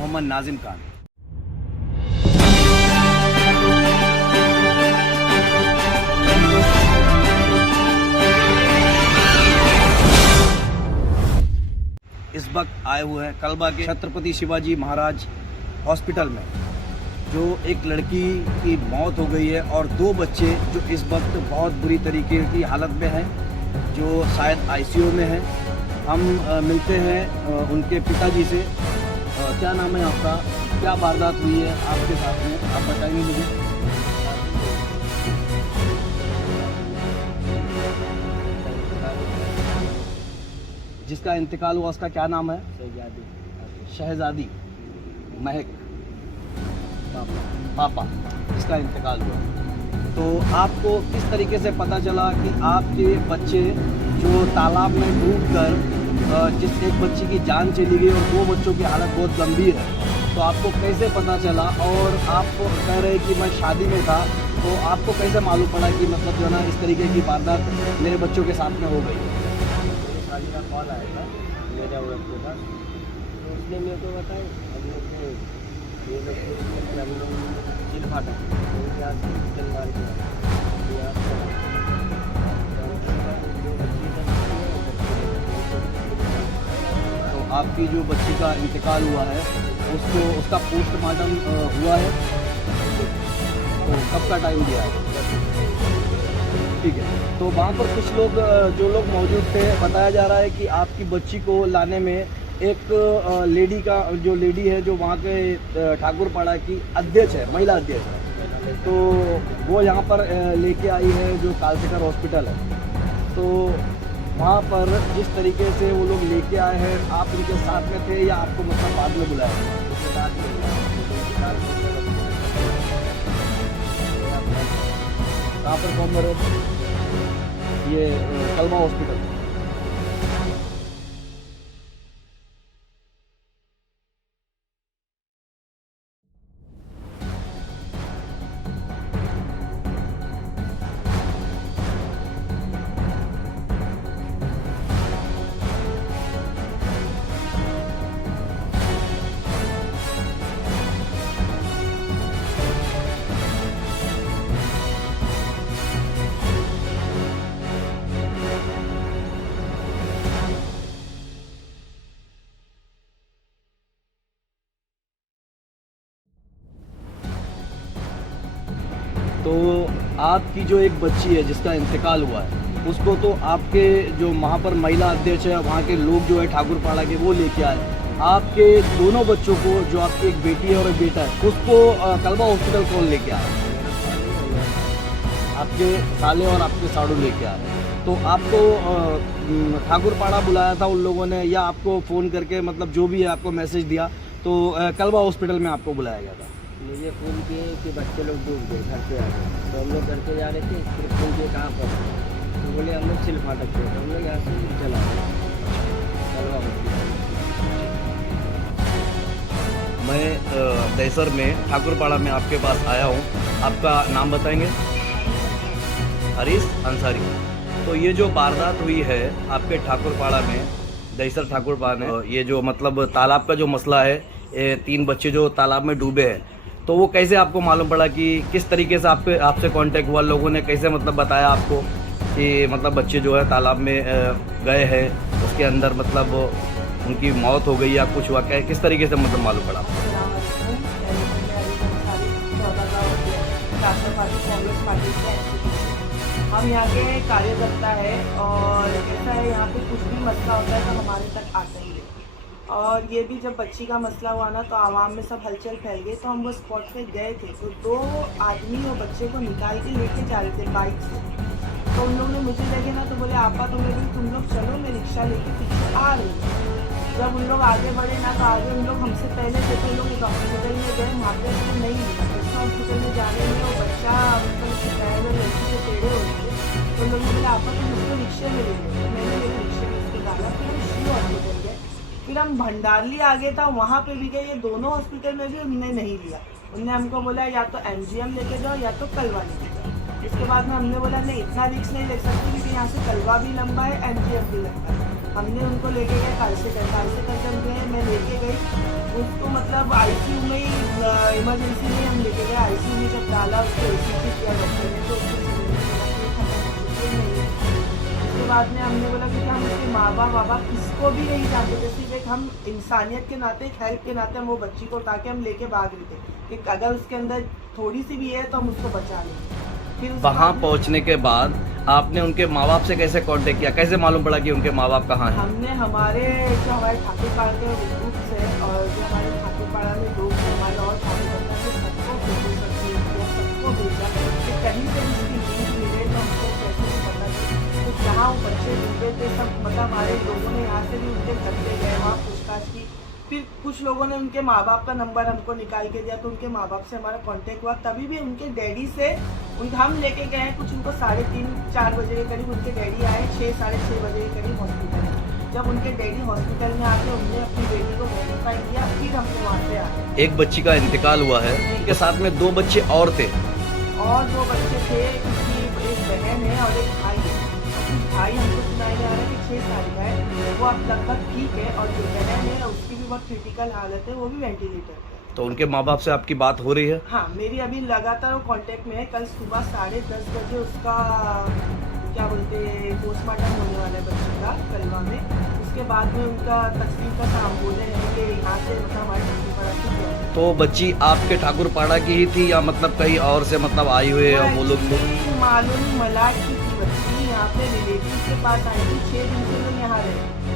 मोहम्मद नाजिम खान। इस वक्त आए हुए हैं कल्बा के छत्रपति शिवाजी महाराज हॉस्पिटल में, जो एक लड़की की मौत हो गई है और 2 बच्चे जो इस वक्त बहुत बुरी तरीके की हालत में हैं, जो शायद आईसीयू में हैं। हम मिलते हैं उनके पिताजी से। क्या नाम है आपका? क्या वारदात हुई है आपके साथ में, आप बताएंगे मुझे? जिसका इंतकाल हुआ उसका क्या नाम है? शहजादी महक पापा जिसका इंतकाल हुआ। तो आपको किस तरीके से पता चला कि आपके बच्चे जो तालाब में डूबकर जिस एक बच्ची की जान चली गई और 2 बच्चों की हालत बहुत गंभीर है, तो आपको कैसे पता चला? और आप कह रहे कि मैं शादी में था, तो आपको कैसे मालूम पड़ा कि मतलब जो है ना इस तरीके की वारदात मेरे बच्चों के साथ में हो गई? मेरे शादी का कॉल आया था मेरा वक्त के पास, तो उसने मेरे को बताया हम लोग को ये लोग चिल फाटा यहाँ से चलवार के आपकी जो बच्ची का इंतकाल हुआ है उसका पोस्टमार्टम हुआ है, तो कब का टाइम दिया है? ठीक है। तो वहाँ पर कुछ लोग जो लोग मौजूद थे, बताया जा रहा है कि आपकी बच्ची को लाने में एक लेडी है जो वहाँ के ठाकुरपाड़ा की अध्यक्ष है, महिला अध्यक्ष है, तो वो यहाँ पर लेके आई है जो कालसेकर हॉस्पिटल है। तो वहाँ पर जिस तरीके से वो लोग लेके आए हैं, आप उनके साथ में थे या आपको मतलब बाद में बुलाया? कहाँ पर कौन मरे? ये कल्बा हॉस्पिटल। तो आपकी जो एक बच्ची है जिसका इंतकाल हुआ है, उसको तो आपके जो वहाँ पर महिला अध्यक्ष है, वहाँ के लोग जो है ठाकुरपाड़ा के, वो लेके आए। आपके दोनों बच्चों को, जो आपकी एक बेटी है और एक बेटा है, उसको कल्बा हॉस्पिटल कौन लेके आया? आपके साले और आपके साड़ू लेके आए। तो आपको ठाकुरपाड़ा बुलाया था उन लोगों ने, या आपको फ़ोन करके मतलब जो भी है आपको मैसेज दिया, तो कल्बा हॉस्पिटल में आपको बुलाया गया था? मुझे फ़ोन किए कि बच्चे लोग डूब गए, घर पे आ गए, तो हम लोग घर पे जा रहे थे, फिर फ़ोन किए कहाँ पर, तो बोले हम लोग चिल फाटक पे, तो हम लोग यहाँ से चला कल्बा हॉस्पिटल। मैं दहसर में ठाकुरपाड़ा में आपके पास आया हूँ। आपका नाम बताएंगे? हरीश अंसारी। तो ये जो वारदात हुई है आपके ठाकुरपाड़ा में, दहसर ठाकुरपाड़ा में, ये जो मतलब तालाब का जो मसला है, 3 बच्चे जो तालाब में डूबे हैं, तो वो कैसे आपको मालूम पड़ा? कि किस तरीके से आपसे कांटेक्ट हुआ? लोगों ने कैसे मतलब बताया आपको कि मतलब बच्चे जो है तालाब में गए हैं, उसके अंदर मतलब उनकी मौत हो गई या कुछ हुआ? क्या किस तरीके से मतलब मालूम पड़ा? हम यहाँ के कार्यकर्ता है, और ऐसा है यहाँ पे कुछ भी मसला होता है तो हमारे तक आता ही है। और ये भी जब बच्ची का मसला हुआ ना, तो आवाम में सब हलचल फैल गई, तो हम वो स्पॉट पे गए थे, तो 2 आदमी और बच्चे को निकाल के लेके जा रहे थे बाइक से। तो उन लोगों ने मुझे देखे ना, तो बोले आपा तुम लोग चलो, मैं रिक्शा लेके पीछे आ रही हूँ। जब उन लोग आगे बढ़े ना, तो आगे उन लोग हमसे पहले थे, तो उन लोग एक हॉस्पिटल में गए, वहाँ पे उसको नहीं मिला। दूसरा हॉस्पिटल में जाने में वो बच्चा मतलब उसके पैर और लड़की से टेढ़े हो गए, तो उन लोगों ने बोला आपा तुम उसको रिक्शे में ले लो। तो मैंने मेरे रिक्शे में उसको डाला, फिर हम शिव हॉस्पिटल गए, फिर हम भंडारली आगे था, वहाँ पे भी गए। ये दोनों हॉस्पिटल में भी उन्होंने नहीं लिया। उन्होंने हमको बोला या तो MGM लेके जाओ या तो कलवा लेके जाओ। इसके बाद में हमने बोला नहीं, इतना रिक्स नहीं ले सकते, क्योंकि यहाँ से कलवा भी लंबा है, MGM भी लंबा है। हमने उनको लेके गए कालसेकर जब गए मैं लेके गई उसको मतलब आईसीयू में ही इमरजेंसी में हम लेके गए। आईसीयू में जब डाला उसको एसीसी किया डॉक्टर ने तो उसके बाद में हमने बोला कि हम उसके माँ बाप किसको भी नहीं जानते, जैसे एक हम इंसानियत के नाते एक हेल्प के नाते हम वो बच्ची को उठा के हम लेके भाग रहे थे कि अगर उसके अंदर थोड़ी सी भी है तो हम उसको बचा लें। फिर वहाँ पहुँचने के बाद आपने उनके माँ बाप से कैसे कांटेक्ट किया, कैसे मालूम पड़ा कि उनके माँ बाप कहाँ हैं? हमने हमारे जो हमारे ठाकुरपाड़ा के ग्रुप से और जो हमारे ठाकुरपाड़ा में लोग हमारे और सबको भेजा कि कहीं से इसकी न्यूज़ मिले तो हमको कैसे भी पता चले। तो जहाँ वो बच्चे ढूंढे थे सब मतलब हमारे लोगों ने यहाँ से भी उनके घर पे गए, वहाँ पूछताछ की। फिर कुछ लोगों ने उनके माँ बाप का नंबर हमको निकाल के दिया तो उनके माँ बाप से हमारा कांटेक्ट हुआ। तभी भी उनके डैडी से हम लेके गए हैं कुछ उनको 3:30-4 बजे के करीब उनके डैडी आए, 6-6:30 बजे के करीब हॉस्पिटल। जब उनके डैडी हॉस्पिटल में आके उन्होंने अपनी बेटी को वेरीफाई किया फिर हमने वहाँ से आए। एक बच्ची का इंतकाल हुआ है, उनके साथ में 2 बच्चे और थे। और 2 बच्चे थे, उसकी एक बहन है और एक भाई है। भाई हमको सुनाया जा रहा है कि 6 साल का है, वो अब लगभग ठीक है और जो बहन है उसकी भी बहुत क्रिटिकल हालत है, वो भी वेंटिलेटर पे है। तो उनके माँ बाप से आपकी बात हो रही है? हाँ मेरी अभी लगातार वो कांटेक्ट में है। कल सुबह 10:30 बजे उसका क्या बोलते पोस्टमार्टम होने वाला है बच्चे का कलवा में। उसके बाद में उनका तकसीम का काम बोले हैं कि यहाँ से मतलब हमारे ठाकुरपाड़ा से। तो बच्ची आपके ठाकुरपाड़ा की ही थी या मतलब कहीं और से मतलब आई हुए और वो लोग? मालूम मलाट की थी बच्ची, यहाँ पे रिलेटिव के पास आई थी, 6 दिन से लोग यहाँ रहे।